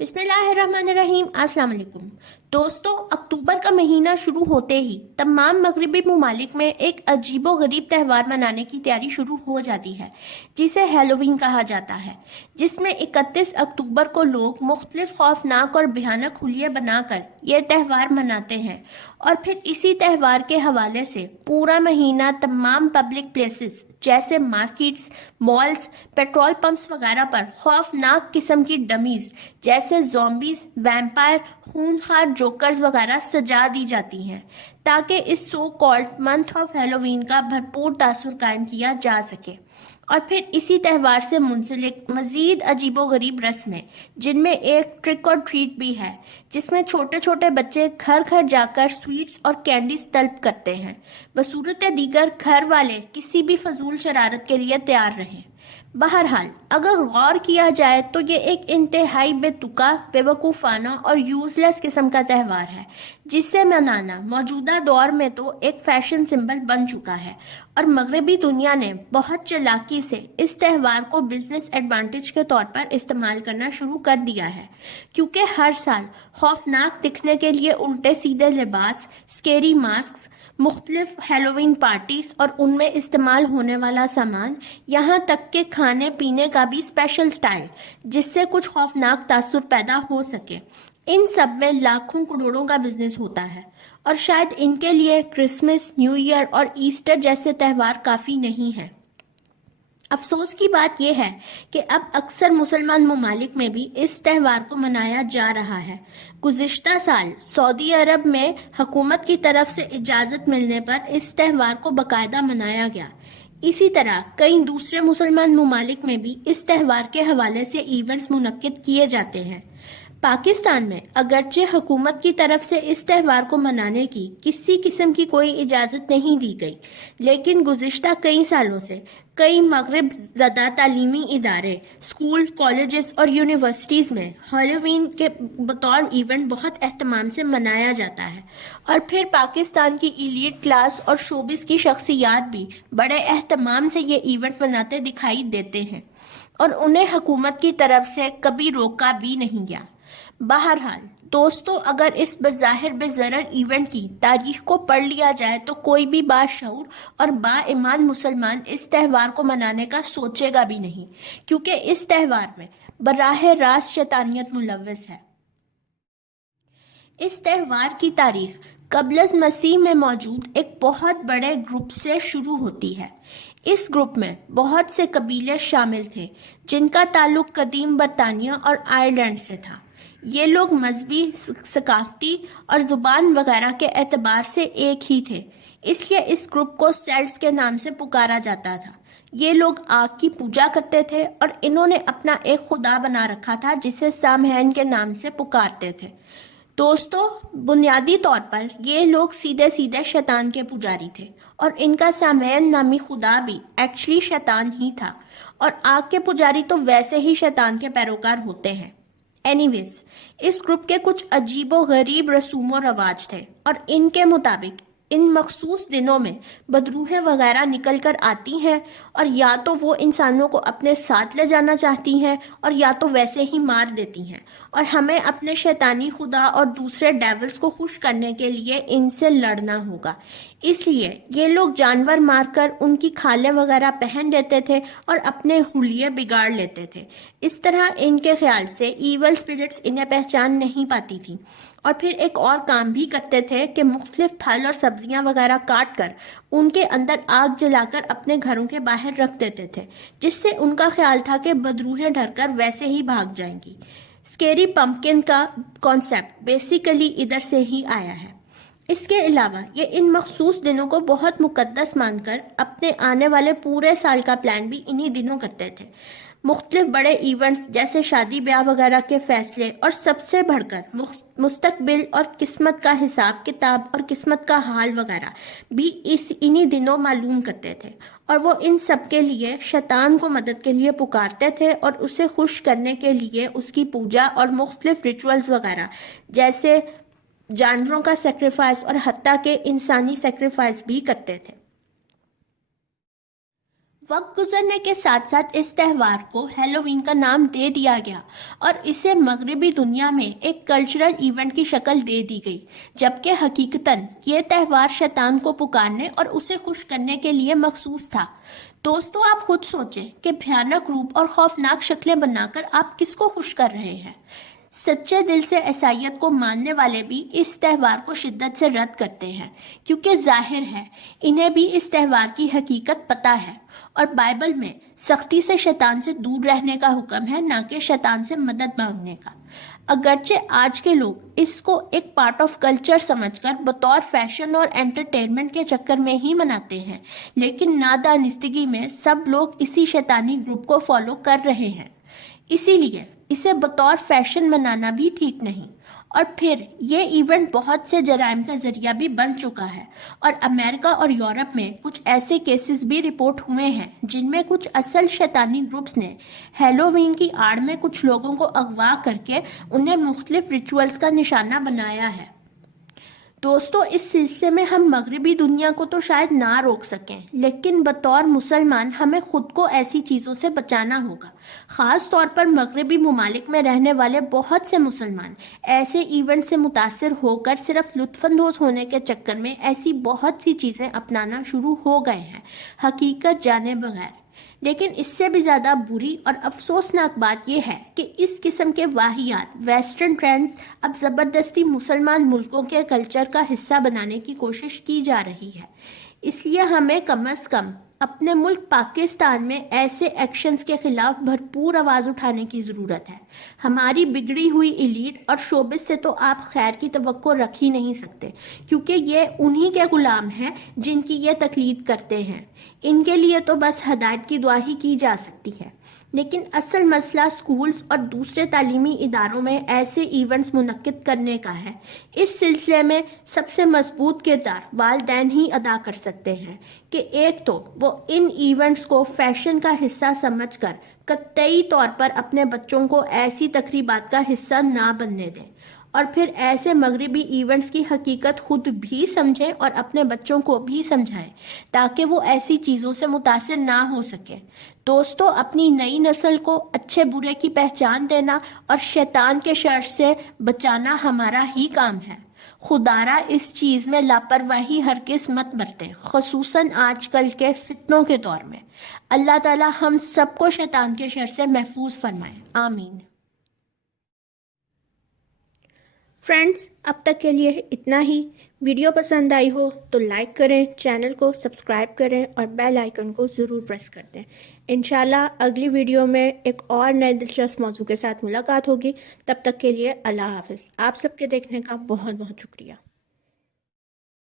बिस्मिल्लाहिर्रहमानिर्रहीम। अस्सलाम वालेकुम दोस्तों, अक्टूबर का महीना शुरू होते ही तमाम मगरबी ममालिक में एक अजीबो गरीब त्यौहार मनाने की तैयारी शुरू हो जाती है, जिसे हैलोवीन कहा जाता है, जिसमें 31 अक्टूबर को लोग मुख्तलिफ खौफनाक और भयानक हुलिये बनाकर ये त्यौहार मनाते हैं और फिर इसी त्यौहार के हवाले से पूरा महीना तमाम पब्लिक प्लेसेस जैसे मार्केट्स, मॉल्स, पेट्रोल पंप्स वगैरह पर खौफनाक किस्म की डमीज जैसे ज़ॉम्बीज, वैम्पायर, खूनखार जोकर्स वगैरह सजा दी जाती हैं ताकि इस so called month of Halloween का भरपूर तासुर कायम किया जा सके। और फिर इसी त्यौहार से मुंसलिक मजीद अजीबोगरीब रस्में, जिनमें एक ट्रिक और ट्रीट भी है, जिसमें छोटे छोटे बच्चे घर घर जाकर स्वीट्स और कैंडीज तलब करते हैं, बसूरत दीगर घर वाले किसी भी फजूल शरारत के लिए तैयार रहें। बहरहाल अगर गौर किया जाए तो ये एक इंतहाई बेतुका, बेवकूफ़ाना और यूजलेस किस्म का त्यौहार है, जिसे मनाना मौजूदा दौर में तो एक फैशन सिंबल बन चुका है और मगरबी दुनिया ने बहुत चालाकी से इस त्यौहार को बिजनेस एडवांटेज के तौर पर इस्तेमाल करना शुरू कर दिया है, क्योंकि हर साल खौफनाक दिखने के लिए उल्टे सीधे लिबास, स्केरी मास्क, मुख्तलिफ हैलोवीन पार्टीज और उनमें इस्तेमाल होने वाला सामान, यहाँ तक के खाने पीने का भी स्पेशल स्टाइल, जिससे कुछ खौफनाक तासुर पैदा हो सके, इन सब में लाखों करोड़ों का बिजनेस होता है। और शायद इनके लिए क्रिसमस, न्यू ईयर और ईस्टर जैसे त्यौहार काफ़ी नहीं है। अफसोस की बात यह है कि अब अक्सर मुसलमान ममालिक में भी इस त्यौहार को मनाया जा रहा है। गुज़िश्ता साल सऊदी अरब में हुकूमत की तरफ से इजाज़त मिलने पर इस त्यौहार को बाकायदा मनाया गया। इसी तरह कई दूसरे मुसलमान ममालिक में भी इस त्यौहार के हवाले से इवेंट्स मुनक्किद किए जाते हैं। पाकिस्तान में अगरचे हुकूमत की तरफ से इस त्यौहार को मनाने की किसी किस्म की कोई इजाज़त नहीं दी गई, लेकिन गुज़िश्ता कई सालों से कई मगरब ज़दा तालीमी इदारे, स्कूल, कॉलेजेस और यूनिवर्सिटीज़ में हैलोवीन के बतौर इवेंट बहुत एहतमाम से मनाया जाता है। और फिर पाकिस्तान की एलीट क्लास और शोबिस की शख्सियात भी बड़े एहतमाम से ये इवेंट मनाते दिखाई देते हैं और उन्हें हुकूमत की तरफ से कभी रोका भी नहीं गया। बहरहाल दोस्तों, अगर इस बज़ाहिर बेज़रर इवेंट की तारीख को पढ़ लिया जाए तो कोई भी बाशऊर और बाईमान मुसलमान इस त्यौहार को मनाने का सोचेगा भी नहीं, क्योंकि इस त्यौहार में बराह रास्त शैतानियत मुलव्वस है। इस त्यौहार की तारीख कब्लस मसीह में मौजूद एक बहुत बड़े ग्रुप से शुरू होती है। इस ग्रुप में बहुत से कबीले शामिल थे, जिनका ताल्लुक कदीम बरतानिया और आयरलैंड से था। ये लोग मजहबी, सकाफती और जुबान वगैरह के एतबार से एक ही थे, इसलिए इस ग्रुप को सेल्ट्स के नाम से पुकारा जाता था। ये लोग आग की पूजा करते थे और इन्होंने अपना एक खुदा बना रखा था, जिसे सामहैन के नाम से पुकारते थे। दोस्तों, बुनियादी तौर पर ये लोग सीधे सीधे शैतान के पुजारी थे और इनका सामैन नामी खुदा भी एक्चुअली शैतान ही था, और आग के पुजारी तो वैसे ही शैतान के पैरोकार होते हैं। एनीवेज, इस ग्रुप के कुछ अजीबो गरीब रसूम और रवाज थे और इनके मुताबिक इन मखसूस दिनों में बदरूहें वगैरह निकल कर आती हैं और या तो वो इंसानों को अपने साथ ले जाना चाहती हैं और या तो वैसे ही मार देती हैं, और हमें अपने शैतानी खुदा और दूसरे डेविल्स को खुश करने के लिए इनसे लड़ना होगा। इसलिए ये लोग जानवर मारकर उनकी खालें वगैरह पहन लेते थे और अपने हुलिये बिगाड़ लेते थे। इस तरह इनके ख्याल से ईवल स्पिरिट्स इन्हें पहचान नहीं पाती थी। और फिर एक और काम भी करते थे कि मुख्तलिफ फल और सब्जियां वगैरह काट कर उनके अंदर आग जलाकर अपने घरों के बाहर रख देते थे, जिससे उनका ख्याल था कि बदरूहें डरकर वैसे ही भाग जाएंगी। स्केरी पंपकिन का कॉन्सेप्ट बेसिकली इधर से ही आया है। इसके अलावा ये इन मखसूस दिनों को बहुत मुकद्दस मानकर अपने आने वाले पूरे साल का प्लान भी इन्हीं दिनों करते थे। मुख्तलिफ बड़े इवेंट्स जैसे शादी ब्याह वगैरह के फैसले और सबसे बढ़कर मुस्तकबिल और किस्मत का हिसाब किताब और किस्मत का हाल वगैरह भी इन्हीं दिनों मालूम करते थे, और वो इन सब के लिए शैतान को मदद के लिए पुकारते थे और उसे खुश करने के लिए उसकी पूजा और मुख्तलिफ रिचुअल्स वगैरह जैसे जानवरों का सेक्रीफाइस और हत्ता के इंसानी सेक्रीफाइस भी करते थे। वक्त गुजरने के साथ साथ इस त्यौहार को हैलोवीन का नाम दे दिया गया और इसे मगरबी दुनिया में एक कल्चरल इवेंट की शक्ल दे दी गई, जबकि हकीकतन ये त्यौहार शैतान को पुकारने और उसे खुश करने के लिए मखसूस था। दोस्तों, आप खुद सोचें कि भयानक रूप और खौफनाक शक्लें बनाकर आप किसको खुश कर रहे हैं। सच्चे दिल से ईसाईयत को मानने वाले भी इस त्यौहार को शिद्दत से रद्द करते हैं, क्योंकि जाहिर है इन्हें भी इस त्यौहार की हकीकत पता है और बाइबल में सख्ती से शैतान से दूर रहने का हुक्म है, ना कि शैतान से मदद मांगने का। अगरचे आज के लोग इसको एक पार्ट ऑफ कल्चर समझकर बतौर फैशन और एंटरटेनमेंट के चक्कर में ही मनाते हैं, लेकिन नादानिस्तगी में सब लोग इसी शैतानी ग्रुप को फॉलो कर रहे हैं। इसीलिए इसे बतौर फैशन मनाना भी ठीक नहीं। और फिर ये इवेंट बहुत से जराइम का जरिया भी बन चुका है और अमेरिका और यूरोप में कुछ ऐसे केसेस भी रिपोर्ट हुए हैं जिनमें कुछ असल शैतानी ग्रुप्स ने हैलोवीन की आड़ में कुछ लोगों को अगवा करके उन्हें मुख्तलिफ रिचुअल्स का निशाना बनाया है। दोस्तों, इस सिलसिले में हम मगरबी दुनिया को तो शायद ना रोक सकें, लेकिन बतौर मुसलमान हमें खुद को ऐसी चीज़ों से बचाना होगा। ख़ास तौर पर मगरबी ममालिक में रहने वाले बहुत से मुसलमान ऐसे इवेंट से मुतासिर होकर सिर्फ लुत्फानंदोज होने के चक्कर में ऐसी बहुत सी चीज़ें अपनाना शुरू हो गए हैं, हकीकत जाने बगैर। लेकिन इससे भी ज़्यादा बुरी और अफसोसनाक बात यह है कि इस किस्म के वाहियात वेस्टर्न ट्रेंड्स अब ज़बरदस्ती मुसलमान मुल्कों के कल्चर का हिस्सा बनाने की कोशिश की जा रही है। इसलिए हमें कम से कम अपने मुल्क पाकिस्तान में ऐसे एक्शंस के खिलाफ भरपूर आवाज़ उठाने की ज़रूरत है। हमारी बिगड़ी हुई एलीट और शोबिस से तो आप खैर की तवक्को रख ही नहीं सकते, क्योंकि ये उन्हीं के गुलाम हैं जिनकी ये तकलीद करते हैं। इनके लिए तो बस हदायत की दुआ ही की जा सकती है। लेकिन असल मसला स्कूल्स और दूसरे तालीमी इदारों में ऐसे इवेंट्स मुनक्किद करने का है। इस सिलसिले में सबसे मजबूत किरदार वालिदैन ही अदा कर सकते हैं कि एक तो वो इन इवेंट्स को फैशन का हिस्सा समझकर कतई तौर पर अपने बच्चों को ऐसी तकरीबात का हिस्सा ना बनने दें, और फिर ऐसे मगरबी इवेंट्स की हकीकत खुद भी समझें और अपने बच्चों को भी समझाएं, ताकि वो ऐसी चीज़ों से मुतासिर ना हो सके। दोस्तों, अपनी नई नस्ल को अच्छे बुरे की पहचान देना और शैतान के शर से बचाना हमारा ही काम है। खुदारा इस चीज़ में लापरवाही हरगिज़ मत बरतें, खसूसन आजकल के फितनों के दौर में। अल्लाह ताला हम सबको शैतान के शर से महफूज फरमाए, आमीन। फ्रेंड्स, अब तक के लिए इतना ही। वीडियो पसंद आई हो तो लाइक करें, चैनल को सब्सक्राइब करें और बेल आइकन को ज़रूर प्रेस कर दें। इंशाल्लाह अगली वीडियो में एक और नए दिलचस्प मौजू के साथ मुलाकात होगी। तब तक के लिए अल्लाह हाफ़िज़। आप सबके देखने का बहुत बहुत शुक्रिया।